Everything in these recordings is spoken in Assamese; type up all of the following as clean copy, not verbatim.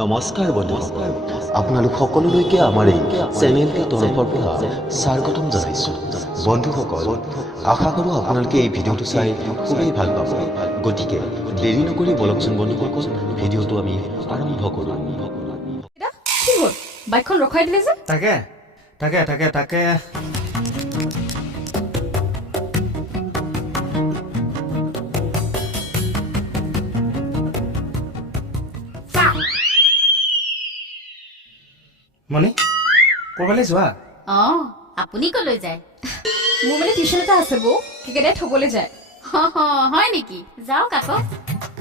নমস্কাৰ বন্ধু আপোনালোক সকলোলৈকে আমাৰ এই চেনেলটোৰ তৰফৰ পৰা স্বাগতম জনাইছোঁ বন্ধুসকল আশা কৰোঁ আপোনালোকে এই ভিডিঅ'টো চাই খুবেই ভাল পাব গতিকে দেৰি নকৰি বলকচোন বন্ধুসকল ভিডিঅ'টো আমি আৰম্ভ কৰোঁ কি হ'ল বাইকখন ৰখাই দিলে যে তাকে মনি ক'ৰবালৈ যোৱা আপুনি কলৈ যায় মোৰ মানে টিউশ্যন এটা আছে বৌ কেকেদাই থবলৈ যায় হয় নেকি যাওক আকৌ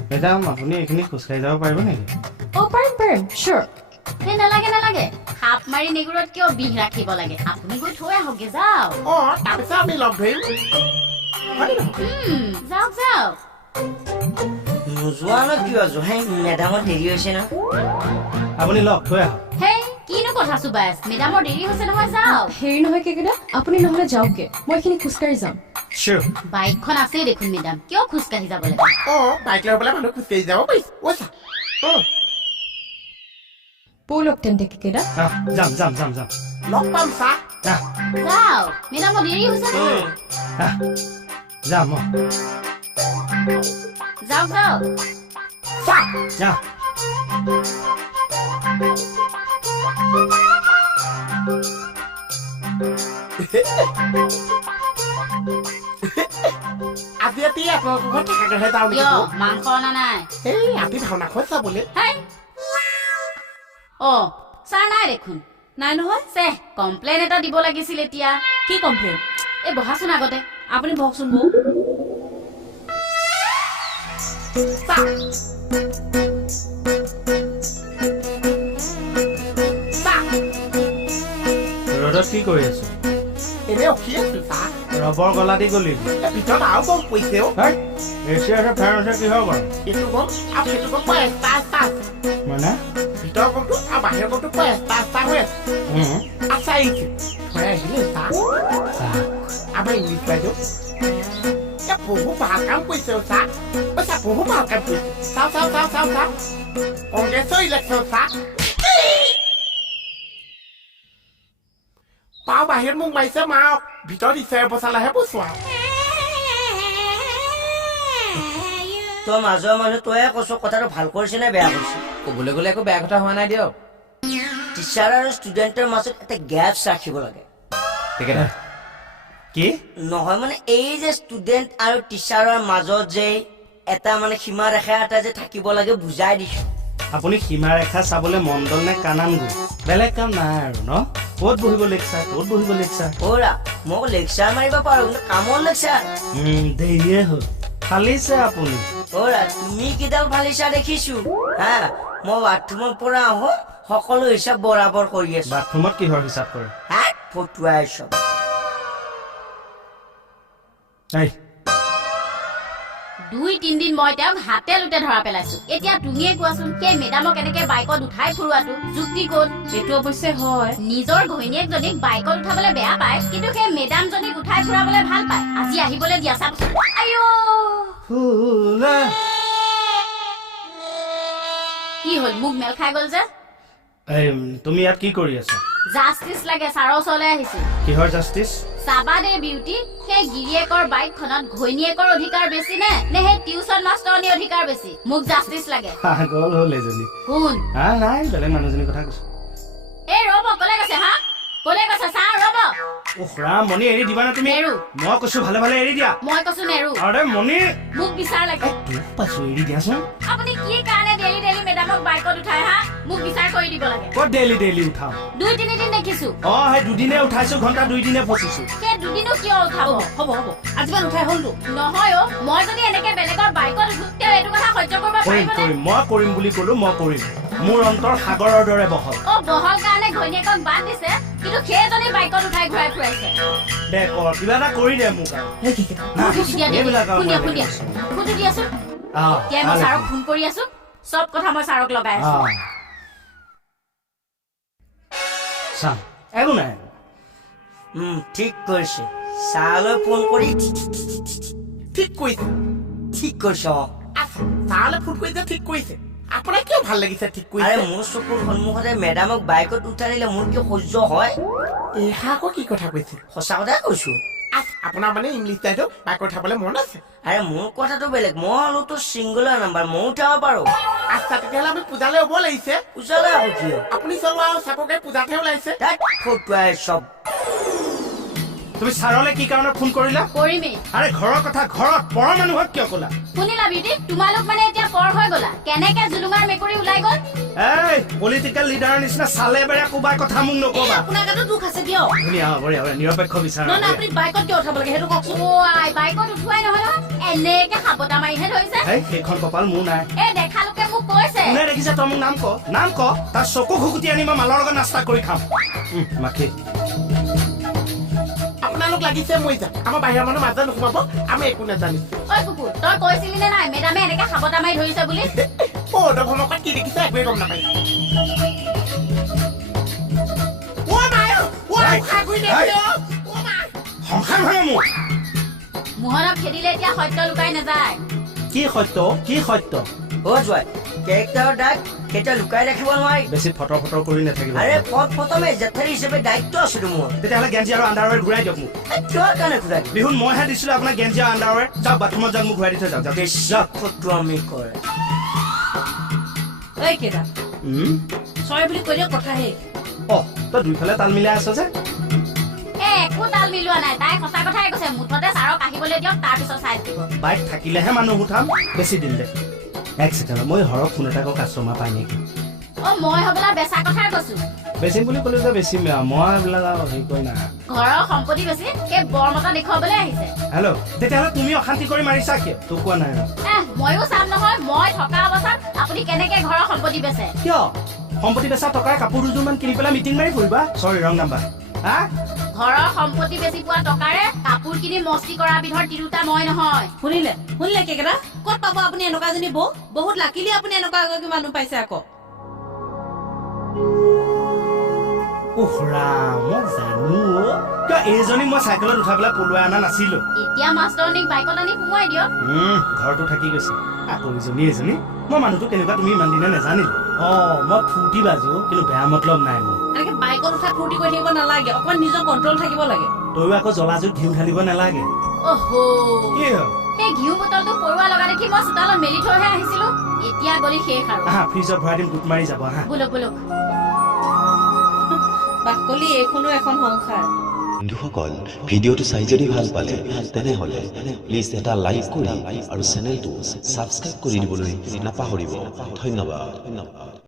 মেডাম আপুনি এইখিনি খোজকাঢ়ি যাব পাৰিব নেকি পাৰিম চিয়'ৰ সেই নালাগে সাপ মাৰি নেগুৰত কিয় বিহ ৰাখিব লাগে আপুনি গৈ থৈ আহকগে যাওক তাৰপিছত আমি লগ ধৰিম যাওক নোযোৱা ন কিয় জোহাই মেডামৰ দেৰি হৈছে ন আপুনি লগ থৈ আহক হেই কিনো কথা চুবাইছ মেডামৰ দেৰি হৈছে নহয় যাওক হেৰি নহয় কেকেদা আপুনি নহ'লে যাওকগে মই এইখিনি খোজকাঢ়ি যাম চিয়'ৰ বাইকখন আছেই দেখোন মেডাম কিয় খোজকাঢ়ি যাব লাগে বাইক লৈ পেলাই মানুহ খোজকাঢ়ি যাব পাৰিছে ব'লক তেন্তে কেকেদা যাম লগ পাম চাহ যাওক মেডামৰ দেৰি হৈছে নহয় যাম যাওক যা আজি ৰাতি আপোনালোকৰ ঘৰত থাকাকেহে যাওঁ কিয় নেকি মাংস অনা নাই এই ৰাতি ভাওনা খন চাবলৈ হেই চাহ নাই দেখোন নাই নহয় চেহ কমপ্লেইন এটা দিব লাগিছিল এতিয়া কি কমপ্লেইন এই বহাচোন আগতে আপুনি বহকচোন বৌ ৰ'দত কি কৰি আছো এনে ৰখি আছো চাহ ৰবৰ গলা দি গলি ভিতৰত আৰু গম পৰিছে এচি আছে ফেন আছে কিহৰ গৰম এইটো গম আৰু সেইটো গম কৈ আছে মানে ভিতৰৰ গমটো আৰু বাহিৰৰ গমটো কৈ আছে হৈ আছে আচ্ছা আহিছে থৈ আহিলে চাহ আমাৰ ইংলিছ বাইদেউ বহু ভাল কাম কৰিছে চাহ বহু ভাল কাম কৰিছে চাওঁ কংগ্ৰেছৰ ইলেকশ্যন চাহ পাও বাহিৰত মোক মাৰিছে মাৰক ভিতৰত ইচ্ছাৰে বচালেহে বচোৱা তই মাজৰ মানুহ তয়ে কৈছ কথাটো ভাল কৰিছে নে বেয়া কৰিছে ক'বলৈ গ'লে একো বেয়া কথা হোৱা নাই দিয়ক টিচাৰ আৰু ষ্টুডেণ্টৰ মাজত এটা গেপছ ৰাখিব লাগে কি নহয় মানে এই যে ষ্টুডেণ্ট আৰু টিচাৰৰ মাজত যে এটা মানে সীমাৰেখা এটা যে থাকিব লাগে বুজাই দিছো আপুনি সীমাৰেখা চাবলৈ মণ্ডল নে কানান গো বেলেগ কাম নাই আৰু ন ক'ত বহিব লেকচাৰ ওৰা মোক লেকচাৰ মাৰিব পাৰো কিন্তু কামৰ লেকচাৰ দেৰিয়ে হ'ল ফালিছে আপুনি ওৰা তুমি কিতাপ ফালিছা দেখিছো হা মই বাথৰুমৰ পৰা আহো সকলো হিচাপ বৰাবৰ কৰি আছো বাথৰুমত কিহৰ হিচাপ কৰে হাত ফটুৱাই চব এই 2-3 দিন মই তেওঁক হাতে লুটে ধৰা পেলাইছো এতিয়া তুমিয়ে কোৱাচোন সেই মেডামক এনেকে বাইকত উঠাই ফুৰোৱাটো যুক্তি ক'ত এইটো অৱশ্যে হয় নিজৰ ঘৈণীয়েকজনীক বাইকত উঠাবলৈ বেয়া পায় কিন্তু সেই মেডামজনীক উঠাই ফুৰাবলৈ ভাল পায় আজি আহিবলৈ দিয়া চাবচোন কি হ'ল মুখ মেল খাই গ'ল যে তুমি ইয়াত কি কৰি আছা জাষ্টিচ লাগে ছাৰৰ ওচৰলৈ আহিছো কিহৰ জাষ্টিচ চাবা দে বিউটি সেই গিৰিয়েকৰ বাইকখনত ঘৈণীয়েকৰ অধিকাৰ বেছি নে সেই টিউচন মাষ্টৰণীৰ অধিকাৰ বেছি মোক জাষ্টিচ লাগে পাগল হ'ল এজনী কোন নাই বেলেগ মানুহজনীৰ কথা কৈছো এই ৰ'ব ক'লে গৈছে হা ক'লে গৈছে ছাৰ ৰ'ব ৰাম মণি এৰি দিবা না তুমি নেৰো মই কৈছো ভালে এৰি দিয়া মই কৈছো নেৰো আৰে মণি মোক বিচাৰ লাগে তোক পাইছো এৰি দিয়াচোন আপুনি কি কাৰণে ডেইলি মেডামক বাইকত উঠাই হা মোক বিচাৰ কৰি দিব লাগে ক'ত ডেইলি উঠাও 2-3 দিন দেখিছো সেই দুদিনে উঠাইছো ঘণ্টা 2 দিনে ফচিছো সেই দুদিনো কিয় উঠাব হ'ব আজিমান উঠাই হ'লতো নহয় মই যদি এনেকে বেলেগৰ বাইকত উঠো তেওঁ এইটো কথা সহ্য কৰিব পাৰিবনে মই কৰিম বুলি ক'লো মই কৰিম মোৰ অন্তৰ সাগৰৰ দৰে বহল বহল কাৰণে ঘৈণীয়েকক বাদ দিছে কিন্তু সেইজনী বাইকত উঠাই ঘূৰাই ফুৰাইছে দে কিবা এটা কৰি দে মোক ফোনটো দিয়াচোন এতিয়া মই ছাৰক ফোন কৰি আছো চব কথা মই ছাৰক লগাই আছো চাম একো নাই ঠিক কৰিছে ছাৰলৈ ফোন কৰি ঠিক কৰিছে ঠিক কৰিছে ছাৰলৈ ফোন কৰিছে ঠিক কৰিছে আপোনাৰ কিয় ভাল লাগিছে ঠিক আৰে কৰিছে মোৰ চকুৰ সন্মুখতে মেডামক বাইকত উঠাই দিলে মোৰ কি সহ্য হয় এইষা আকৌ কি কথা কৈছে সঁচা কথাই কৈছো আপোনাৰ মানে ইংলিছ চাইডো বাইক উঠাবলৈ মন আছে আৰে মোৰ কথাটো বেলেগ মই হলোতো ছিংগুলাৰ নাম্বাৰ মই উঠাব পাৰো আচ্ছা তেতিয়াহ'লে আমি পূজালৈ হ'ব লাগিছে উজালে আহো কিয় আপুনি চলোৱা আৰু চাপকে পূজাতহে ওলাইছে তাত ফটুৱাই চব তুমি ছাৰলৈ কি কাৰণত ফোন কৰিলা কৰিমেই আৰে ঘৰৰ কথা ঘৰত পৰ মানুহক কিয় ক'লা শুনিলা বিউটি তোমালোক মানে এতিয়া পৰ হৈ গলা কেনেকে জুলুঙাৰ মেকুৰী ওলাই গল এই পলিটিকেল লিডাৰৰ নিচিনা চালে বেৰা কোবাই কথা মোক নকবা আপোনাৰ গাতো দুখ আছে দিয়ক ধুনীয়া বঢ়িয়া নিৰপেক্ষ বিচাৰ নহয় আপুনি বাইকত কিয় উঠাব লাগে সেইটো কওকচোন অ আই বাইকত উঠুৱাই নহয় নহয় এনেকে সাবতা মাৰিহে ধৰিছে এই সেইখন কপাল মোৰ নাই এই দেখা লোকে মোক কৈছে কোনে দেখিছে তই মোক নাম ক তাৰ চকু ঘুকুটি আনি মই মালৰ লগত নাস্তা কৰি খাম মাখি আপোনালোক লাগিছে মই যাম আমাৰ বাহিৰৰ মানুহ মাজত নোসোমাব আমি একো নাজানিম ঐ কুকুৰ তই কৈছিলি নে নাই মেডামে এনেকে সাবতা মাৰি ধৰিছে বুলি ভ্ৰমকত কি দেখিছে একোৱে গম নাপায় সংসাৰ ভাঙে মোৰ মোহনক খেদিলে এতিয়া সত্য লুকাই নাযায় কি সত্য কি সত্য অ জোৱাই কেৰেক্টাৰৰ দাগ কেতিয়া লুকাই ৰাখিব নোৱাৰি বেছি ফটৰ কৰি নাথাকিব আৰে প্ৰথমে জেঠাৰী হিচাপে দায়িত্ব আছিলো মোৰ তেতিয়াহ'লে গেঞ্জি আৰু আণ্ডাৰৱেৰ ঘূৰাই দিয়ক মোক কিহৰ কাৰণে ঘূৰাই বিহুত মইহে দিছিলো আপোনাক গেঞ্জি আৰু আণ্ডাৰৱেৰ যাওক বাথৰুমত যাওক মোক ঘূৰাই দি থৈ যাওক যাওক ফটুৱামি কৰে এই কেইটা চৰাই বুলি কৈ দিয়ক কথা শেষ তই দুইফালে তাল মিলাই আছ যে একো তাল মিলোৱা নাই তাই সঁচা কথাই কৈছে মুঠতে ছাৰক আহিবলৈ দিয়ক তাৰপিছত চাই দিব বাইক থাকিলেহে মানুহ উঠাম বেছি দিন দে এক ছেকেণ্ড মই হৰক ফোন এটা কওঁ কাষ্টমাৰ পাই নেকি অ মই হবলা বেচা কথাই কৈছো বেচিম বুলি ক'লো যে বেচিম মই এইবিলাক আৰু হেৰি কৰি নাই ঘৰৰ সম্পত্তি বেছি সেই বৰ মতা দেখুৱাবলৈ আহিছে হেল্ল' তেতিয়াহ'লে তুমি অশান্তি কৰি মাৰিছা কিয় তোক কোৱা নাই ময়ো চাম নহয় মই থকা অৱস্থাত আপুনি কেনেকে ঘৰৰ সম্পত্তি বেচে কিয় সম্পত্তি বেচা টকাৰ কাপোৰ দুযোৰমান কিনি পেলাই মিটিং মাৰি ফুৰিবা চৰি ৰং নাম্বাৰ হা ঘৰৰ সম্পত্তি বেছি পোৱা টকাৰে কাপোৰ কিনি মস্তি কৰা বিধৰ তিৰোতা মই নহয় শুনিলে কেকেটা ক'ত পাব আপুনি এনেকুৱা এজনী বৌ বহুত লাকিলি আপুনি এনেকুৱা এগৰাকী মানুহ পাইছে আকৌ মই জানো কিয় এইজনী মই চাইকেলত উঠাই পেলাই পলুৱাই অনা নাছিলো এতিয়া মাষ্টৰনীক বাইকত আনি সোমোৱাই দিয়ক ঘৰটো থাকি গৈছে আকৌ এজনী মই মানুহটো কেনেকুৱা তুমি ইমান দিনে নেজানিলো মই ফূৰ্তি বাজো কিন্তু বেয়া মতলব নাই মোৰ এনেকে বাইকত উঠাই ফূৰ্তি কৰি থাকিব নালাগে অকমান নিজৰ কণ্ট্ৰল থাকিব লাগে তয়ো আকৌ জ্বলাজুত ঘিউ ঢালিব নালাগে অহো কি হ'ল সেই ঘিউ বটলটো পৰুৱা লগা দেখি মই চোতালত মেলি থৈহে আহিছিলো এতিয়া গলি শেষ আৰু আহা ফ্ৰিজত ভৰাই দিম গোট মাৰি যাব আহা বোলক বাকলি এইখনো এখন সংসাৰ বন্ধুসকল ভিডিঅ'টো চাই যদি ভাল পালে তেনেহ'লে প্লিজ এটা লাইক কৰি আৰু চেনেলটো ছাবস্ক্ৰাইব কৰি দিবলৈ নাপাহৰিব ধন্যবাদ